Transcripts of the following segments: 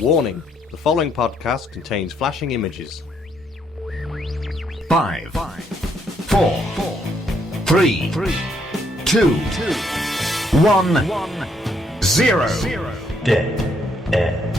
Warning, the following podcast contains flashing images. 5, 4, 3, 2, 1, 0. Dead air.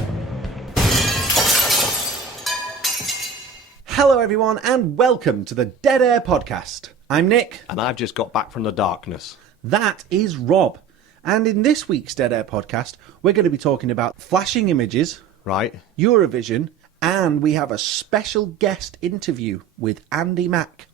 Hello everyone and welcome to the Dead Air Podcast. I'm Nick. And I've just got back from the darkness. That is Rob. And in this week's Dead Air Podcast, we're going to be talking about flashing images, Right. Eurovision, and we have a special guest interview with Andy Mac.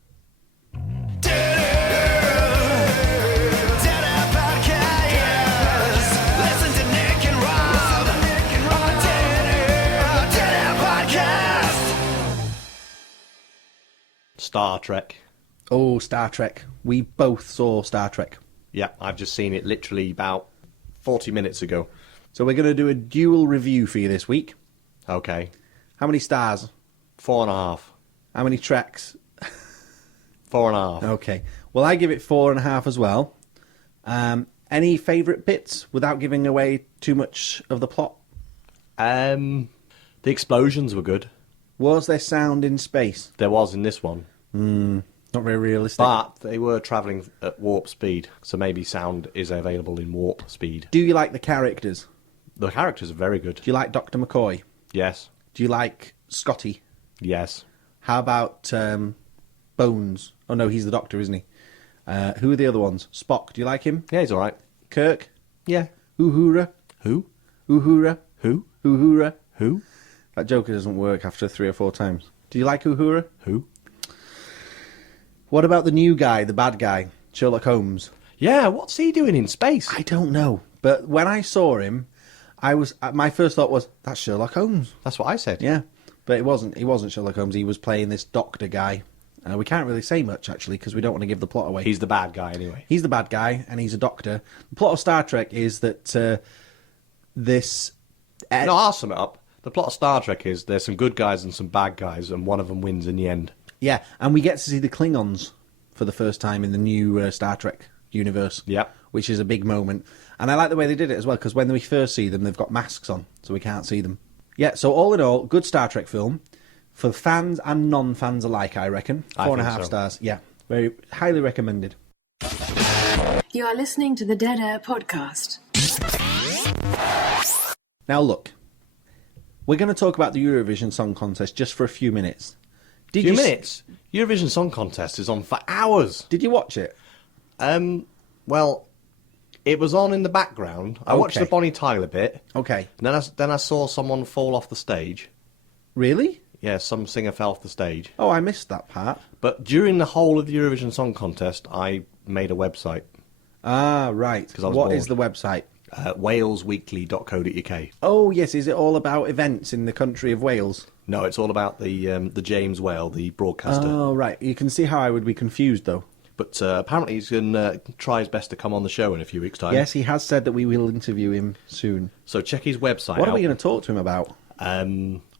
Star Trek. Oh, Star Trek. We both saw Star Trek. Yeah, I've just seen it literally about 40 minutes ago. So we're going to do a dual review for you this week. Okay. How many stars? 4.5. How many treks? 4.5. Okay. Well, I give it 4.5 as well. Any favourite bits without giving away too much of the plot? The explosions were good. Was there sound in space? There was in this one. Not very realistic. But they were travelling at warp speed, so maybe sound is available in warp speed. Do you like the characters? The characters are very good. Do you like Dr. McCoy? Yes. Do you like Scotty? Yes. How about Bones? Oh no, he's the Doctor, isn't he? Who are the other ones? Spock, do you like him? Yeah, he's alright. Kirk? Yeah. Uhura? Who? Uhura? Who? Uhura? Who? That joke doesn't work after 3 or 4 times. Do you like Uhura? Who? What about the new guy, the bad guy, Sherlock Holmes? Yeah, what's he doing in space? I don't know. But when I saw him, my first thought was, that's Sherlock Holmes. That's what I said. Yeah, but it wasn't. He wasn't Sherlock Holmes. He was playing this doctor guy. We can't really say much, actually, because we don't want to give the plot away. He's the bad guy, anyway. He's the bad guy, and he's a doctor. The plot of Star Trek is that this... No, I'll sum it up. The plot of Star Trek is there's some good guys and some bad guys, and one of them wins in the end. Yeah, and we get to see the Klingons for the first time in the new Star Trek universe. Yep. Which is a big moment. And I like the way they did it as well, because when we first see them, they've got masks on, so we can't see them. Yeah, so all in all, good Star Trek film. For fans and non-fans alike, I reckon. 4.5 stars. Yeah, very highly recommended. You are listening to the Dead Air Podcast. Now look, we're going to talk about the Eurovision Song Contest just for a few minutes. Minutes? Eurovision Song Contest is on for hours. Did you watch it? Well, it was on in the background. I watched Okay. the Bonnie Tyler bit. Okay. And then I saw someone fall off the stage. Really? Yeah, some singer fell off the stage. Oh, I missed that part. But during the whole of the Eurovision Song Contest, I made a website. Ah, right. 'Cause I was What bored. is the website? walesweekly.co.uk. Oh, yes. Is it all about events in the country of Wales? No, it's all about the James Whale, the broadcaster. Oh, right. You can see how I would be confused, though. But apparently he's going to try his best to come on the show in a few weeks' time. Yes, he has said that we will interview him soon. So check his website What out. are we going to talk to him about?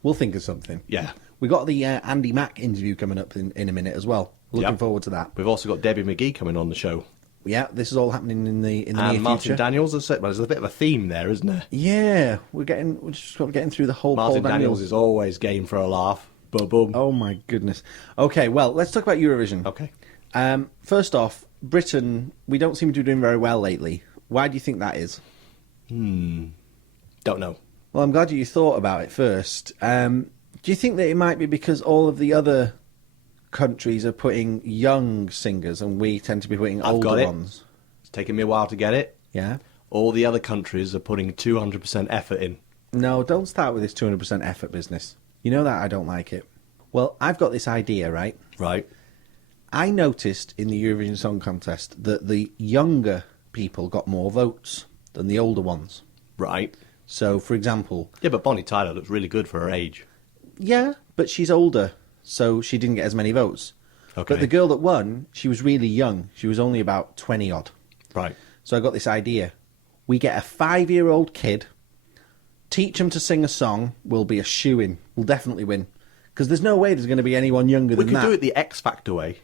We'll think of something. Yeah. We got the Andy Mac interview coming up in a minute as well. Looking Yep. forward to that. We've also got Debbie McGee coming on the show. Yeah, this is all happening in the near And Martin future. Daniels has said, well, there's a bit of a theme there, isn't there? Yeah, we're just getting through the whole Martin Paul Daniels is always game for a laugh. Boom, boom. Oh my goodness. Okay, well, let's talk about Eurovision. Okay. First off, Britain, we don't seem to be doing very well lately. Why do you think that is? Don't know. Well, I'm glad you thought about it first. Do you think that it might be because all of the other countries are putting young singers and we tend to be putting I've older got it. ones? It's taken me a while to get it. Yeah? All the other countries are putting 200% effort in. No, don't start with this 200% effort business. You know that I don't like it. Well, I've got this idea, right? Right. I noticed in the Eurovision Song Contest that the younger people got more votes than the older ones. Right. So, for example... Yeah, but Bonnie Tyler looks really good for her age. Yeah, but she's older, so she didn't get as many votes. Okay. But the girl that won, she was really young. She was only about 20-odd. Right. So I got this idea. We get a 5-year-old kid, teach him to sing a song, we'll be a shoo-in. We'll definitely win. Because there's no way there's going to be anyone younger We than that. could do it the X Factor way.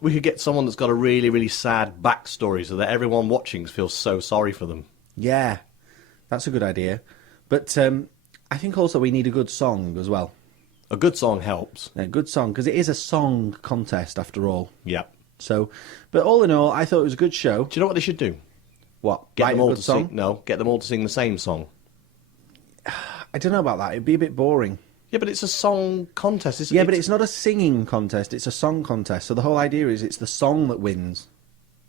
We could get someone that's got a really, really sad backstory so that everyone watching feels so sorry for them. Yeah, that's a good idea. But I think also we need a good song as well. A good song helps. A good song, because it is a song contest after all. Yeah. So, but all in all, I thought it was a good show. Do you know what they should do? What? Get Write them a all good to song? sing. No, get them all to sing the same song. I don't know about that. It'd be a bit boring. Yeah, but it's a song contest. But it's not a singing contest. It's a song contest. So the whole idea is it's the song that wins.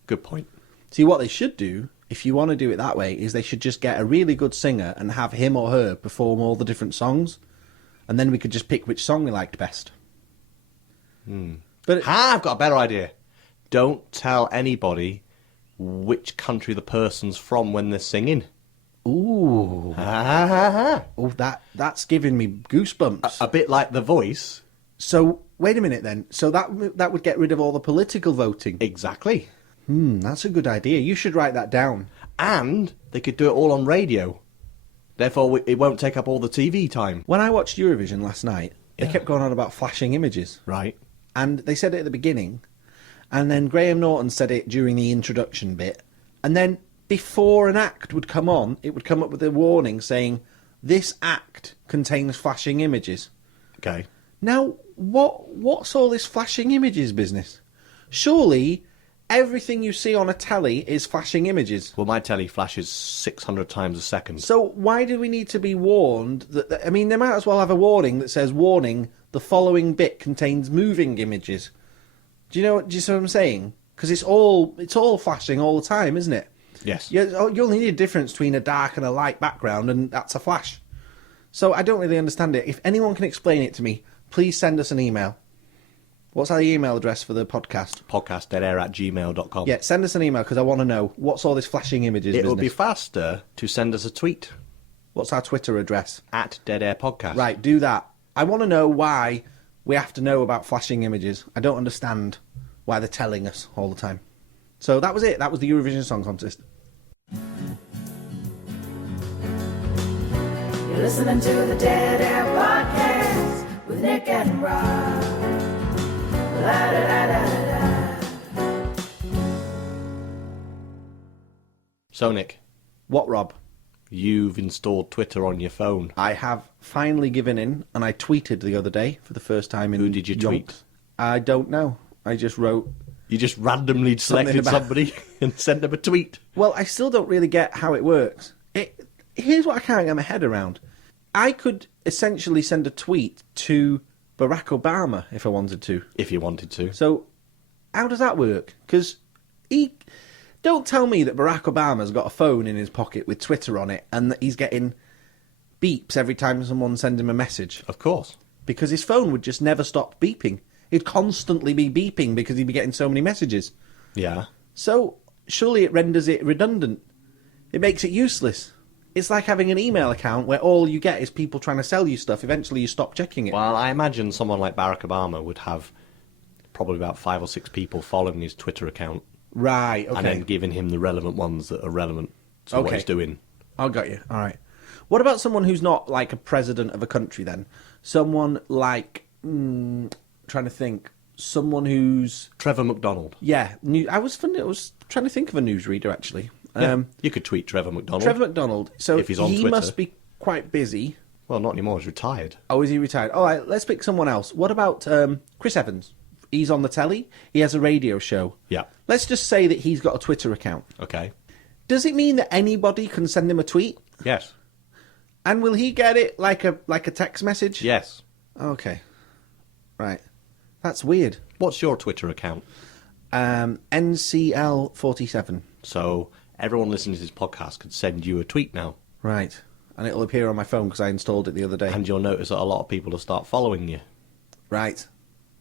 Good point. See, what they should do, if you want to do it that way, is they should just get a really good singer and have him or her perform all the different songs, and then we could just pick which song we liked best. But I've got a better idea. Don't tell anybody which country the person's from when they're singing. ooh, A that's giving me goosebumps. bit like The Voice. So wait a minute then. So that would get rid of all the political voting. Exactly. That's a good idea. You should write that down. And they could do it all on radio. Therefore, it won't take up all the TV time. When I watched Eurovision last night, they Yeah. kept going on about flashing images. Right. And they said it at the beginning, and then Graham Norton said it during the introduction bit, and then before an act would come on, it would come up with a warning saying, this act contains flashing images. Okay. Now, what's all this flashing images business? Surely everything you see on a telly is flashing images. Well, my telly flashes 600 times a second. So why do we need to be warned I mean, they might as well have a warning that says, warning, the following bit contains moving images. Do you see what I'm saying? Because it's all flashing all the time, isn't it? Yes. You only need a difference between a dark and a light background, and that's a flash. So I don't really understand it. If anyone can explain it to me, please send us an email. What's our email address for the podcast? Podcast@gmail.com. Yeah, send us an email because I want to know what's all this flashing images It would be business. faster to send us a tweet What's our Twitter address? @DeadAirPodcast. Right, do that. I want to know why we have to know about flashing images. I don't understand why they're telling us all the time. So that was it. That was the Eurovision Song Contest. You're listening to the Dead Air Podcast with Nick and Rob. La da da da da. So, Nick, What, Rob? you've installed Twitter on your phone. I have finally given in, and I tweeted the other day for the first time in Who did you tweet? yonks. I don't know. I just wrote... You just randomly selected about- somebody and sent them a tweet. Well, I still don't really get how it works. Here's what I can't get my head around. I could essentially send a tweet to Barack Obama if I wanted to. If you wanted to. So, how does that work? Because don't tell me that Barack Obama's got a phone in his pocket with Twitter on it and that he's getting beeps every time someone sends him a message. Of course. Because his phone would just never stop beeping. It'd constantly be beeping because he'd be getting so many messages. Yeah. So, surely it renders it redundant. It makes it useless. It's like having an email account where all you get is people trying to sell you stuff. Eventually you stop checking it. Well, I imagine someone like Barack Obama would have probably about 5 or 6 people following his Twitter account Right, okay. and then giving him the relevant ones that are relevant to what Okay. he's doing. I got you. All right. What about someone who's not like a president of a country then? Someone like, trying to think, someone who's, Trevor McDonald. yeah, I was trying to think of a newsreader actually. Yeah, you could tweet Trevor McDonald. Trevor McDonald. So If he's on he Twitter. must be quite busy. Well, not anymore. He's retired. Oh, is he retired? All right, let's pick someone else. What about Chris Evans? He's on the telly. He has a radio show. Yeah. Let's just say that he's got a Twitter account. Okay. Does it mean that anybody can send him a tweet? Yes. And will he get it like a text message? Yes. Okay. Right. That's weird. What's your Twitter account? NCL47. So everyone listening to this podcast could send you a tweet now. Right. And it'll appear on my phone because I installed it the other day. And you'll notice that a lot of people will start following you. Right.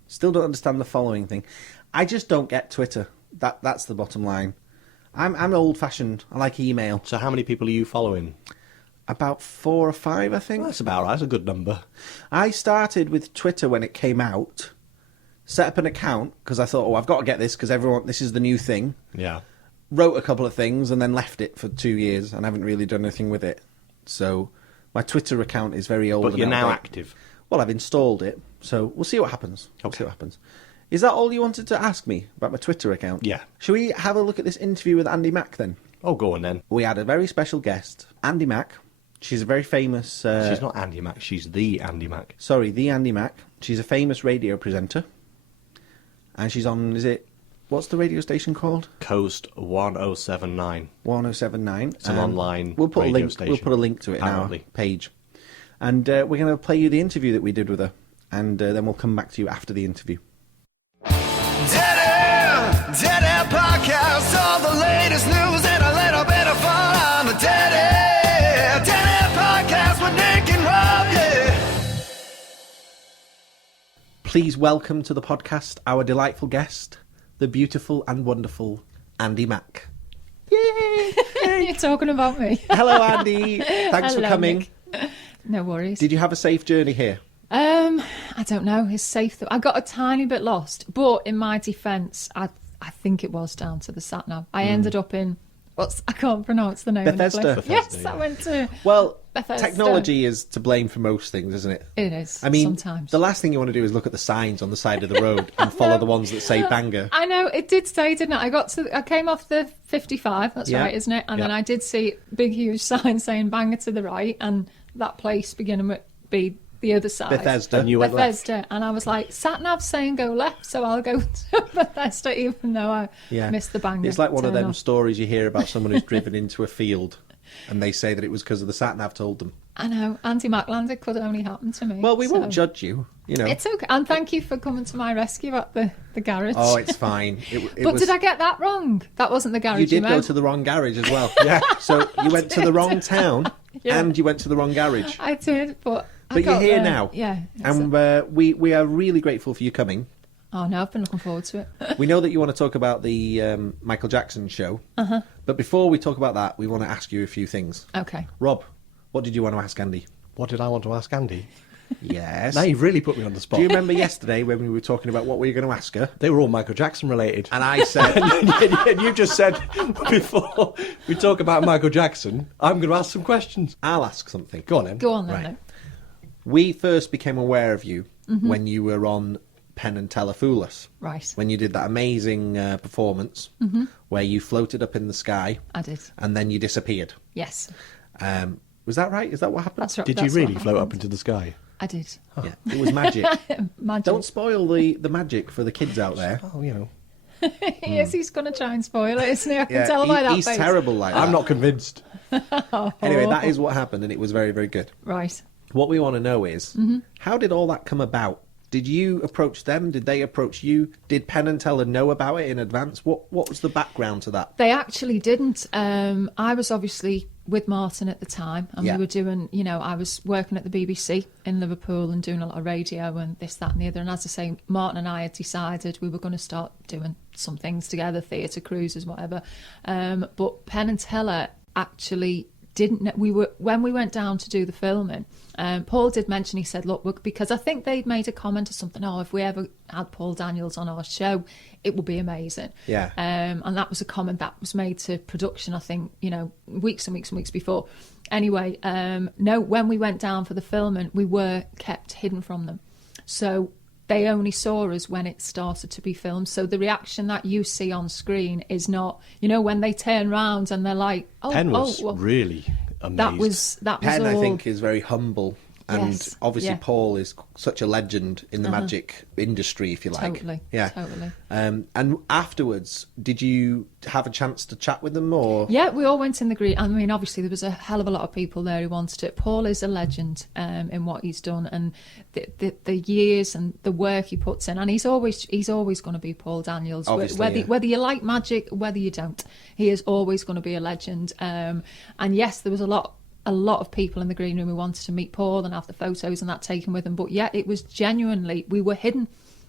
Still don't understand the following thing. I just don't get Twitter. That's the bottom line. I'm old-fashioned. I like email. So how many people are you following? About 4 or 5, I think. That's about right. That's a good number. I started with Twitter when it came out. Set up an account because I thought, I've got to get this because this is the new thing. Yeah. Wrote a couple of things and then left it for 2 years and haven't really done anything with it. So my Twitter account is very old. But and you're now outdated. active. Well, I've installed it, so we'll see what happens. We'll see what happens. Is that all you wanted to ask me about my Twitter account? Yeah. Shall we have a look at this interview with Andy Mack then? Oh, go on then. We had a very special guest, Andy Mack, She's a very famous... She's not Andy Mac, she's the Andy Mac. Sorry, the Andy Mac. She's a famous radio presenter. And she's on, what's the radio station called? Coast 1079. 1079. It's an online we'll put radio a link, station. We'll put a link to it apparently. in our page. And we're going to play you the interview that we did with her. And then we'll come back to you after the interview. Dead Air Podcast, all the latest news and a little bit of fun on the Dead Air Podcast with Nick and Rob, yeah. Please welcome to the podcast our delightful guest, the beautiful and wonderful Andy Mack. Yay! You're talking about me. Hello, Andy. Thanks for Hello, coming. Nick. No worries. Did you have a safe journey here? I don't know. It's safe. I got a tiny bit lost, but in my defence, I think it was down to the sat nav. I ended up in I can't pronounce the name. Bethesda. Of the place. Yes, yeah. I went to. Well, Bethesda. technology is to blame for most things, isn't it? It is. I mean, sometimes the last thing you want to do is look at the signs on the side of the road and follow the ones that say banger. I know it did say, didn't it? I came off the 55. That's Yeah. right, isn't it? And Yeah. then I did see a big, huge sign saying "banger" to the right, and that place beginning with B, the other side. Bethesda. And you went left. Bethesda, and I was like, sat nav saying go left, so I'll go to Bethesda, even though I missed the banger. It's like one of turn them off. stories you hear about someone who's driven into a field and they say that it was because of the sat nav told them. I know, Andy Mac, it could only happen to me. Well, we so- won't judge you, you know. It's okay, and thank you for coming to my rescue at the garage. Oh, it's fine. It but was, did I get that wrong? That wasn't the garage you did go meant. to the wrong garage as well. Yeah. So you went to the wrong town and you went to the wrong garage. I did, but I But you're got here there. now. Yeah. And we are really grateful for you coming. Oh no, I've been looking forward to it. We know that you want to talk about the Michael Jackson show. Uh-huh. But before we talk about that, we want to ask you a few things. Okay. Rob, what did you want to ask Andy? What did I want to ask Andy? Yes. Now you've really put me on the spot. Do you remember yesterday when we were talking about what we were going to ask her? They were all Michael Jackson related. And I said... And you just said, before we talk about Michael Jackson, I'm going to ask some questions. I'll ask something. Go on then. Go on then. Right. Luke. We first became aware of you when you were on Penn and Fool Us. Right. When you did that amazing performance where you floated up in the sky I did. and then you disappeared. Yes. Was that right? Is that what happened? That's right. Did you that's really what float up happened. into the sky? I did. Yeah, it was magic. Magic. Don't spoil the magic for the kids out there. Oh, you know. Yes, he's going to try and spoil it, isn't he? I can Yeah, tell by that he's face. terrible like that. I'm not convinced. Anyway, that is what happened and it was very, very good. Right. What we want to know is, how did all that come about? Did you approach them? Did they approach you? Did Penn and Teller know about it in advance? What was the background to that? They actually didn't. I was obviously with Martin at the time, and Yeah. we were doing, I was working at the BBC in Liverpool and doing a lot of radio and this, that, and the other. And as I say, Martin and I had decided we were going to start doing some things together, theatre cruises, whatever. But Penn and Teller actually didn't know. When we went down to do the filming, Paul did mention, he said, look, because I think they'd made a comment or something, if we ever had Paul Daniels on our show, it would be amazing. Yeah. And that was a comment that was made to production, I think, weeks and weeks and weeks before. Anyway, no, when we went down for the filming, we were kept hidden from them. So they only saw us when it started to be filmed. So the reaction that you see on screen is not, when they turn round and they're like, Penn was well, really amazed. that was Penn, all. I think, is very humble. And Yes, obviously yeah. Paul is such a legend in the magic industry, if you like. Totally, Yeah. totally. And afterwards, did you have a chance to chat with them or? Yeah, we all went in the green. I mean, obviously there was a hell of a lot of people there who wanted it. Paul is a legend in what he's done, and the years and the work he puts in. And he's always going to be Paul Daniels. Obviously, Whether you like magic, whether you don't, he is always going to be a legend. And yes, there was a lot of people in the green room who wanted to meet Paul and have the photos and that taken with them. But yeah, it was genuinely, we were hidden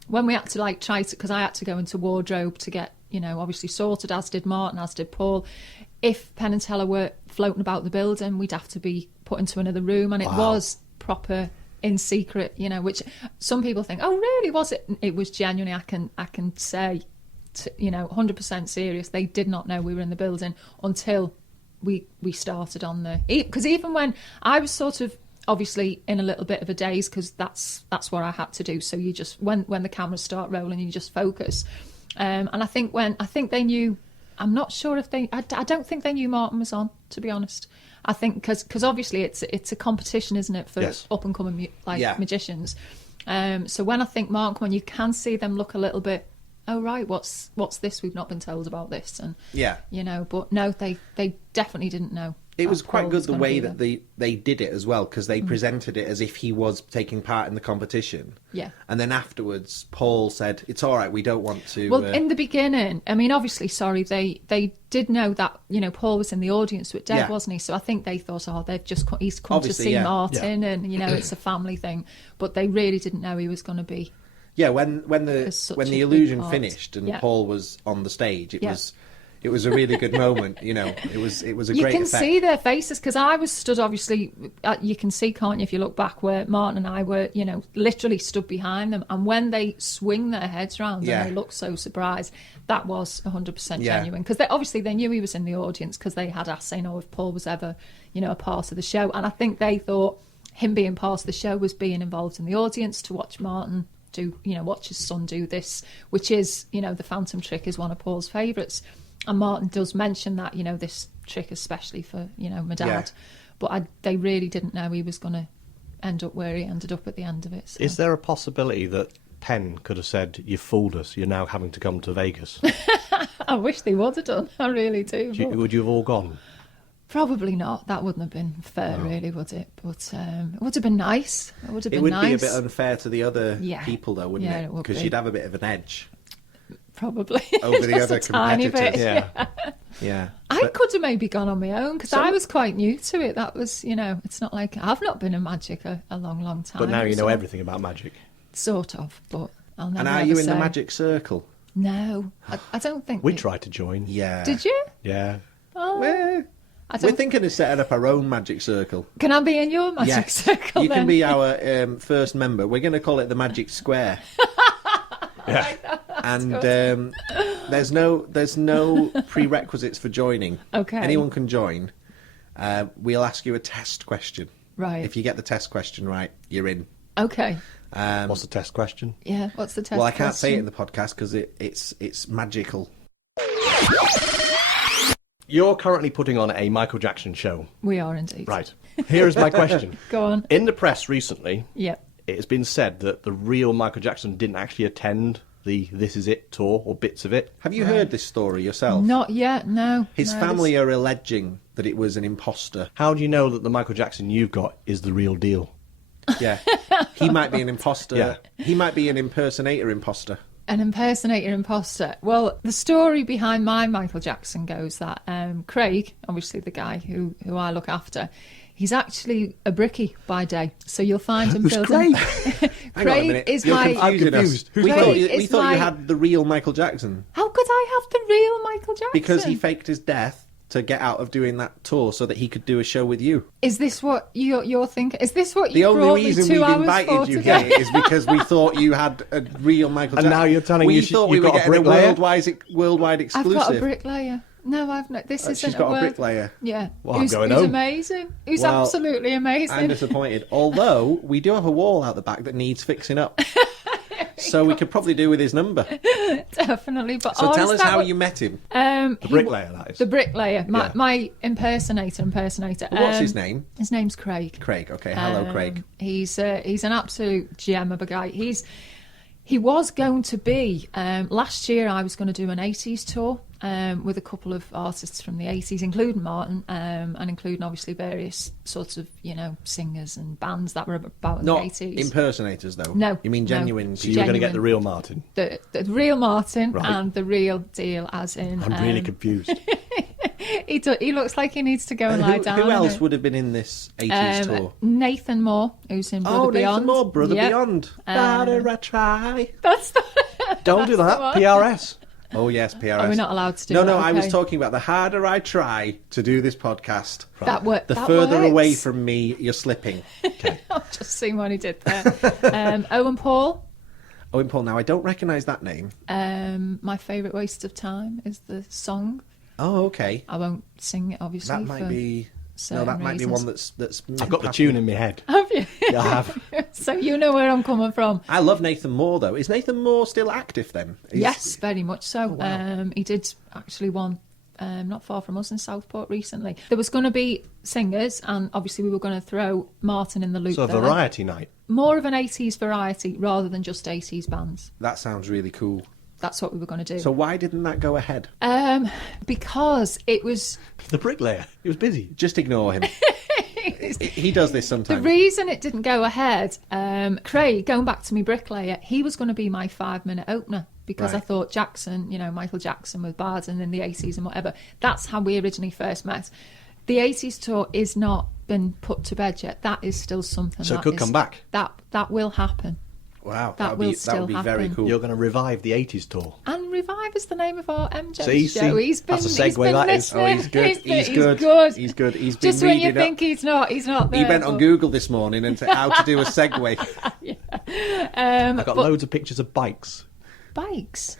when we had to try to, because I had to go into wardrobe to get, obviously sorted, as did Martin, as did Paul. If Penn and Teller were floating about the building, we'd have to be put into another room, and it was proper in secret, which some people think, oh really, was it? It was genuinely, I can say, 100% serious. They did not know we were in the building until we started on because even when I was sort of obviously in a little bit of a daze, because that's what I had to do. So you just, when the cameras start rolling, you just focus. And I think they knew, I'm not sure if I don't think they knew Martin was on. to be honest. I think because obviously it's a competition, isn't it, for Yes. up and coming magicians. So when I think Mark, when you can see them look a little bit, oh right, what's this? We've not been told about this, and but no, they definitely didn't know. It was that quite Paul good was the gonna way be that there. they did it as well, because they presented it as if he was taking part in the competition. Yeah. And then afterwards, Paul said, "It's all right. We don't want to." Well, in the beginning, I mean, obviously, sorry, they did know that Paul was in the audience with Deb, Yeah. wasn't he? So I think they thought, he's come Obviously, to see yeah. Martin, and it's a family thing. But they really didn't know he was going to be. Yeah, when As such the a big illusion part. finished and Yeah. Paul was on the stage, it Yeah. was a really good moment. It was a You great can effect. see their faces, because I was stood, obviously, you can see, can't you, if you look back, where Martin and I were, literally stood behind them. And when they swing their heads round Yeah. and they look so surprised, that was 100% Yeah. genuine. Because they knew he was in the audience, because they had asked, saying, if Paul was ever, a part of the show. And I think they thought him being part of the show was being involved in the audience to watch Martin do, watch his son do this, which is, the phantom trick is one of Paul's favourites. And Martin does mention that, this trick especially for, my dad. Yeah. But they really didn't know he was going to end up where he ended up at the end of it. So. Is there a possibility that Penn could have said, "You fooled us, you're now having to come to Vegas"? I wish they would have done. I really do. But Would you have all gone? probably not. That wouldn't have been fair, really, would it? But it would have been nice. It would have been It would nice. be a bit unfair to the other Yeah. people, though, wouldn't Yeah, it? it would Because be. you'd have a bit of an edge. Probably. Over the Just other a tiny bit. competitors. Yeah. Yeah. I But- could have maybe gone on my own, because I was quite new to it. That was, it's not like I've not been in magic a long, long time. But now you know so- everything about magic. Sort of, but I'll never And are ever you in the say. magic circle? No, I don't think We they- tried to join. Yeah. Did you? Yeah. Oh, Well, I we're don't... thinking of setting up our own magic circle. Can I be in your magic Yes. circle You then? can be our first member. We're going to call it the Magic Square. Yeah. And there's no prerequisites for joining. Okay. Anyone can join. We'll ask you a test question. Right. If you get the test question right, you're in. Okay. What's the test question? Yeah. What's the test? Well, I can't say it in question? the podcast because it's magical. You're currently putting on a Michael Jackson show. We are indeed. Right. Here is my question. Go on. In the press recently, Yeah. it has been said that the real Michael Jackson didn't actually attend the This Is It tour, or bits of it. Have you heard this story yourself? Not yet. No. His No, family are alleging that it was an imposter. How do you know that the Michael Jackson you've got is the real deal? Yeah. He might be an imposter. Yeah. He might be an impersonator imposter. An impersonator imposter. Well, the story behind my Michael Jackson goes that Craig, obviously the guy who I look after, he's actually a brickie by day. So you'll find him Who's building. Hang on a Craig minute. is You're my. confusing us. confused. Who's We Craig? thought, you, Craig we is thought my- you had the real Michael Jackson. How could I have the real Michael Jackson? Because he faked his death to get out of doing that tour so that he could do a show with you. Is this what you're thinking? Is this what The you only brought reason me 2 we've hours invited for you today? here is because we thought you had a real Michael And Jackson. now you're telling we you thought we you've were got a getting a bricklayer? worldwide I've exclusive. got a bricklayer. No, I've not. This isn't She's got a word. bricklayer. Yeah. Well, I'm who's going who's home. amazing. Who's Well, absolutely amazing. I'm disappointed. Although we do have a wall out the back that needs fixing up. So we could probably do with his number. Definitely. But So tell is us that how what- you met him. The bricklayer, that is. The bricklayer. My, Yeah. my impersonator. What's his name? His name's Craig. Craig. Okay. Hello, Craig. He's an absolute gem of a guy. He was going to be last year. I was going to do an 80s tour with a couple of artists from the 80s, including Martin, and including obviously various sorts of singers and bands that were about in Not the 80s. impersonators, though. No, You mean no. genuine So people? you're going to get genuine. the real Martin. the real Martin Right. and the real deal, as in. I'm really confused. He looks like he needs to go and lie down. Who in else it. would have been in this 80s tour? Nathan Moore, who's in Brother Oh, Beyond. Nathan Moore, Brother Yep. Beyond. Harder I try. That's the. Don't do That's that. the one. PRS. Oh, yes, PRS. Are we not allowed to do No, that? I was Okay. talking about the harder I try to do this podcast, That worked. the that further works. away from me you're slipping. I've just seen what he did there. Owen Paul. Owen Paul, now I don't recognise that name. My favourite waste of time is the song. Oh, okay. I won't sing it, obviously. That might for be... No, certain that might be reasons. one that's... I've got the tune in my head. Have you? Yeah, I have. So you know where I'm coming from. I love Nathan Moore, though. Is Nathan Moore still active, then? Yes, very much so. wow. He did actually one not far from us in Southport recently. There was going to be singers, and obviously we were going to throw Martin in the loop. So a there. variety night. More of an 80s variety rather than just 80s bands. That sounds really cool. That's what we were going to do. So why didn't that go ahead? Because it was... The bricklayer. He was busy. Just ignore him. He does this The sometimes. reason it didn't go ahead, Craig, going back to me bricklayer, he was going to be my 5-minute opener because Right. I thought Jackson, Michael Jackson with Bard and in the 80s and whatever. That's how we originally first met. The 80s tour is not been put to bed yet. That is still something. So it that could is- come back. That will happen. Wow, That would will be still very happen. cool. You're going to revive the 80s tour. And Revive is the name of our MJ See, show. He's been, that's a he's segue, been that is. listening. Oh, he's good. He's good. good. He's good. He's been Just when you reading up. think he's not there. He went on but- Google this morning and said how to do a segue. I've got loads of pictures of bikes. Bikes.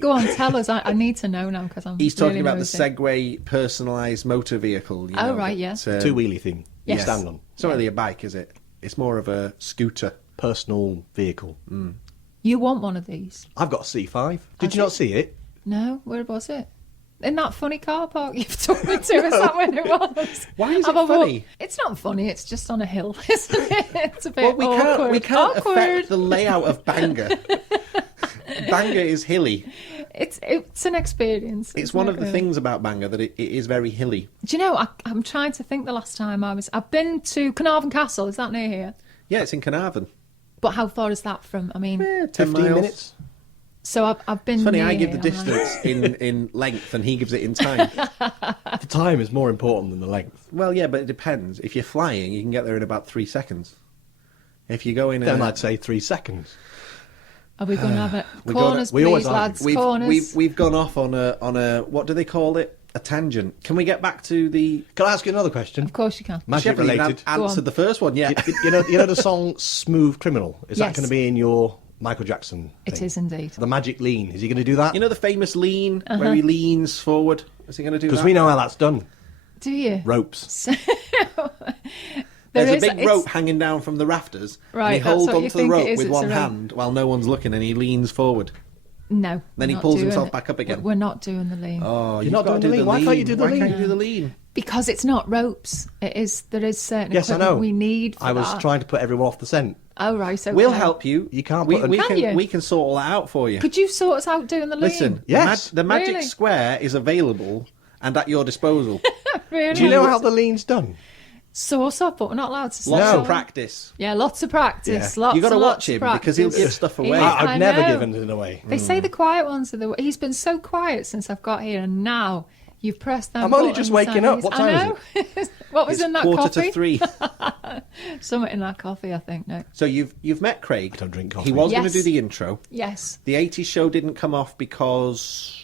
Go on, tell us. I need to know now because I'm. He's talking really about nosy. the Segway personalised motor vehicle. You Oh, know, right, yeah. that, Two-wheelie thing. Yes. You stand on. It's not really a bike, is it? It's more of a scooter. Personal vehicle. You want one of these? I've got a C5. Did Has you not it? see it? No. Where was it? In that funny car park you've took me to. Is that when it was? Why is Have it a walk- funny? It's not funny. It's just on a hill, isn't it? It's a bit Well, we awkward. can't awkward. affect the layout of Bangor. Bangor is hilly. It's an experience. It's isn't one it, of the really? things about Bangor that it is very hilly. Do you know? I'm trying to think. The last time I've been to Carnarvon Castle. Is that near here? Yeah, it's in Carnarvon. But how far is that from? I mean, 10 15 miles. minutes. so I've been. It's funny, near I give the here, haven't I? distance in length and he gives it in time. The time is more important than the length. Well, yeah, but it depends. If you're flying, you can get there in about 3 seconds. If you go in Then I'd say 3 seconds. Are we going to have it? we Corners, we always please, argue. lads. Corners. we've gone off on a what do they call it? A tangent. Can we get back to the... Can I ask you another question? Of course you can. Magic She hasn't even related. Go answered on. the first one yet. You know the song "Smooth Criminal." Is that Yes. going to be in your Michael Jackson thing? It is indeed. The magic lean. Is he going to do that? You know the famous lean where he leans forward? Is he going to do that? Because we know how that's done. Do you? Ropes. There's There a is- big it's- rope hanging down from the rafters. Right, And he that's holds what you onto the think it rope is, with it's one a rope. hand while no one's looking and he leans forward. No. Then he we're not pulls doing himself it. back up again. We're not doing the lean. Oh, You're you've not got to doing the do lean. Why can't you do the Why lean? can't you do the lean? Because it's not ropes. There is certain Yes, I equipment know. we need for I was that. trying to put everyone off the scent. Oh, right. Okay. We'll help you. You can't We, put a- we Can can you? we can sort all that out for you. Could you sort us out doing the lean? Listen, Yes. the magic Really? square is available and at your disposal. Really? Do you know how the lean's done? Sort of, but we're not allowed to. Lots sort. of practice. Yeah, lots of practice. Yeah. Lots. You got to and watch lots of him because he'll practice. give stuff He- away. I've I never know. given it away. They say the quiet ones are the. He's been so quiet since I've got here, and now you've pressed them. I'm only just buttons waking and up. he's- What I time is know. What was It's in that quarter coffee? to 3. Something in that coffee, I think. No. So you've met Craig. I don't drink coffee. He was going to Yes. do the intro. Yes. The 80s show didn't come off because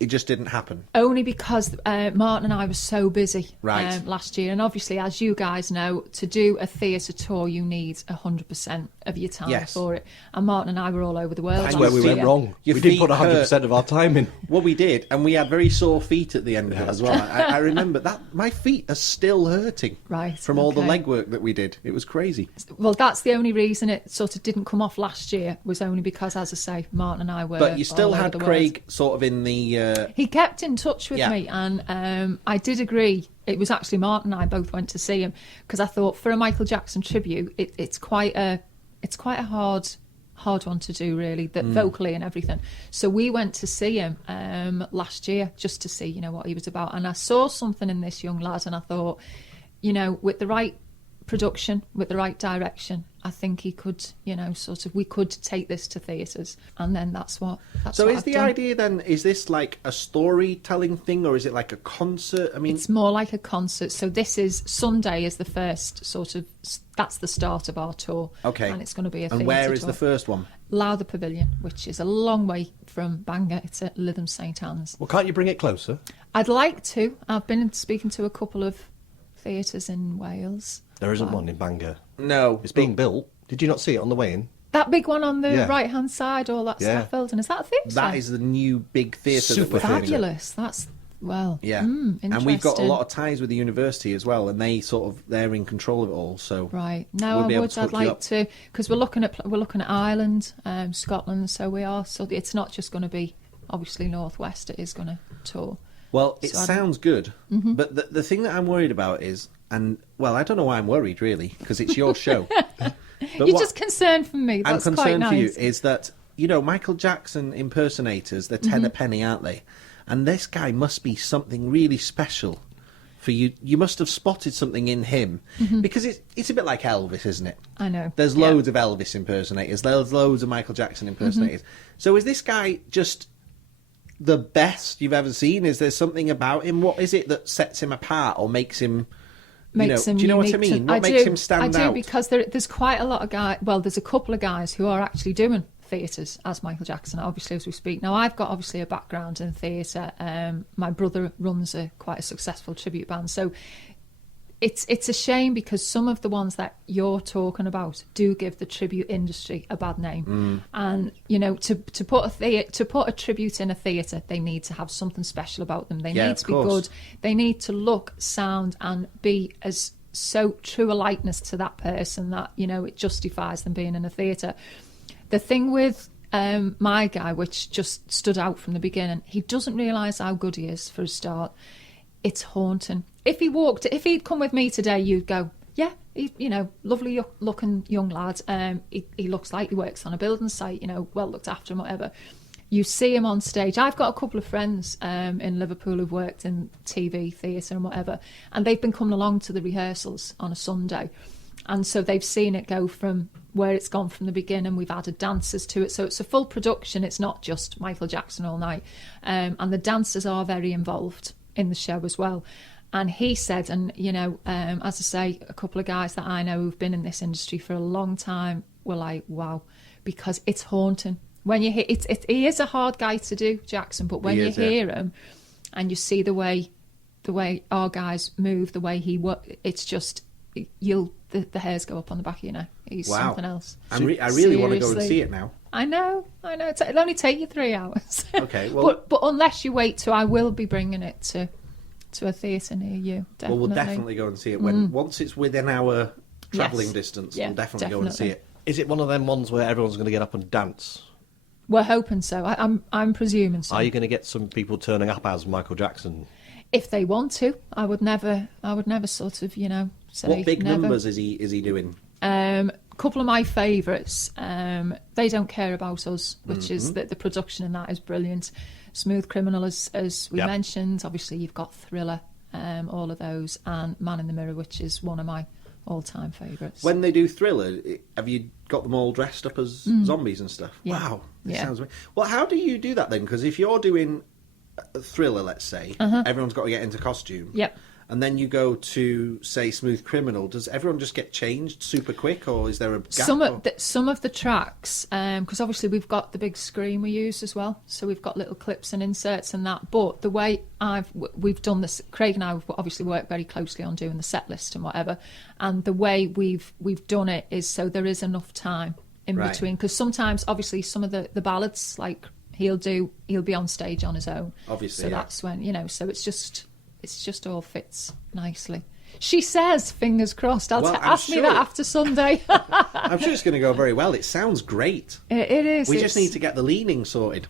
it just didn't happen. Only because Martin and I were so busy Right. last year. And obviously, as you guys know, to do a theatre tour, you need 100% of your time Yes. for it. And Martin and I were all over the world. That's And where last we went year. wrong. Your We didn't put feet 100% of our time in. Well, we did, and we had very sore feet at the end of it as well. I remember that. My feet are still hurting Right, from all the okay. legwork that we did. It was crazy. Well, that's the only reason it sort of didn't come off last year, was only because, as I say, Martin and I were. But you still all over had the Craig world. sort of in the... He kept in touch with Yeah. me, and I did agree. It was actually Martin and I both went to see him because I thought for a Michael Jackson tribute, it's quite a hard one to do, really, that vocally and everything. So we went to see him last year just to see, what he was about, and I saw something in this young lad, and I thought, with the right production, with the right direction, I think he could, we could take this to theatres, and then that's So what is I've the done. idea then, is this like a storytelling thing or is it like a concert? I mean, It's more like a concert. So this is Sunday is the first sort of, that's the start of our tour. okay. And it's going to be a And theatre where is tour. the first one? Lowther Pavilion, which is a long way from Bangor. It's at Lytham St Anne's. Well, can't you bring it closer? I'd like to. I've been speaking to a couple of theatres in Wales. There isn't one in Bangor. No. It's being built. Did you not see it on the way in? That big one on the Yeah. right-hand side, all that Yeah. staff building. Is that a theatre? That is the new big theatre that Super we're doing. fabulous. That's, well, Yeah. interesting. And we've got a lot of ties with the university as well, and they're in control of it all. So Right. No, we'll be I able would. to I'd hook you like up. to, because we're looking at Ireland, Scotland. So we are. So it's not just going to be obviously Northwest. It is going to tour. Well, it So I don't- sounds good, but the thing that I'm worried about is, and well, I don't know why I'm worried really, because it's your show. But You're what just concerned for me. I'm That's quite concerned for you nice. is that, you know, Michael Jackson impersonators, they're 10 a penny, aren't they? And this guy must be something really special for you. You must have spotted something in him, because it's a bit like Elvis, isn't it? I know. There's Yeah. loads of Elvis impersonators. There's loads of Michael Jackson impersonators. So is this guy just the best you've ever seen? Is there something about him? What is it that sets him apart or makes him... Makes him do you know what I unique mean? to- What makes do, him stand I do, out? because there's quite a lot of guys. Well, there's a couple of guys who are actually doing theatres as Michael Jackson, obviously, as we speak. Now, I've got obviously a background in theatre. My brother runs quite a successful tribute band, so it's a shame because some of the ones that you're talking about do give the tribute industry a bad name. And you know, to put a tribute in a theatre, they need to have something special about them. They Yeah, need of to be course. good. They need to look, sound, and be as so true a likeness to that person that, you know, it justifies them being in a theatre. The thing with my guy, which just stood out from the beginning, he doesn't realise how good he is for a start. It's haunting. If he'd come with me today, you'd go, yeah, you know, lovely looking young lad. He looks like he works on a building site, you know, well looked after and whatever. You see him on stage. I've got a couple of friends in Liverpool who've worked in TV, theatre and whatever, and they've been coming along to the rehearsals on a Sunday. And so they've seen it go from where it's gone from the beginning. We've added dancers to it. So it's a full production. It's not just Michael Jackson all night. And the dancers are very involved in the show as well. And he said, and, you know, as I say, a couple of guys that I know who've been in this industry for a long time were like, wow, because it's haunting. When you hear he is a hard guy to do, Jackson, but when you hear him and you see the way our guys move, the way he works, it's just, the hairs go up on the back of your neck. He's something else. I really want to go and Seriously. see it now. I know. It'll only take you 3 hours. Okay, well... but unless you wait till, I will be bringing it to a theatre near you. Definitely. Well, we'll definitely go and see it once it's within our travelling distance. Yeah, we'll definitely go and see it. Is it one of them ones where everyone's going to get up and dance? We're hoping so. I'm presuming so. Are you going to get some people turning up as Michael Jackson? If they want to, I would never sort of, you know, say What big never. numbers is he doing? A couple of my favourites. They Don't Care About Us, which is the production in that is brilliant. Smooth Criminal, as we mentioned. Obviously, you've got Thriller, all of those, and Man in the Mirror, which is one of my all-time favourites. When they do Thriller, have you got them all dressed up as zombies and stuff? Yeah. Wow, that Yeah. sounds weird. Well, how do you do that then? Because if you're doing a Thriller, let's say, everyone's got to get into costume. Yep. And then you go to, say, Smooth Criminal. Does everyone just get changed super quick, or is there a gap? Some of the tracks, because obviously we've got the big screen we use as well, so we've got little clips and inserts and that. But the way we've done this, Craig and I have obviously worked very closely on doing the set list and whatever. And the way we've done it is so there is enough time in between, because sometimes obviously some of the ballads, like he'll be on stage on his own. Obviously, so yeah. that's when, you know. So it's just all fits nicely. She says, fingers crossed. Ask me that after Sunday. I'm sure it's going to go very well. It sounds great. It is. We just need to get the leaning sorted.